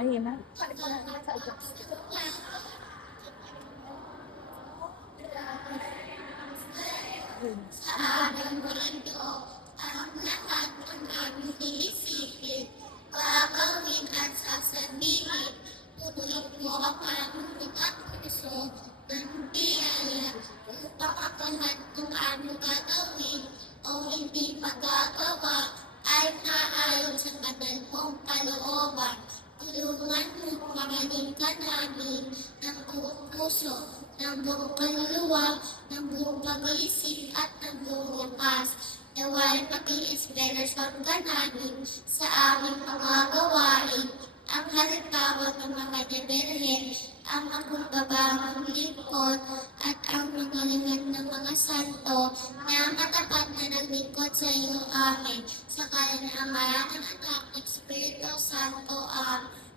Ayun na. Sa aming mundo, ang lahat ng aming iisipin, gagawin at sasabihin, tutuloy mo ang pamumulit at puso ng biyaya upang ang lahat ng aming gagawin o hindi magagawa ay naayon sa banal mong kalooban. Tulungan mo pamalingan namin ng buong puso, ng buong kaluluwa, ng buong pag-iisip at ng buong lakas. Nawa'y mag-i-inspirasyon ka namin sa aming mga gawain, ang halimbawa ng mga deberhen, ang magbabang lingkod, at ang mga lingan ng mga santo na matapat na naglingkod sa iyo. Amen. Sa kanya ng Ama, ng Anak, ng Espiritu Santo. Amen.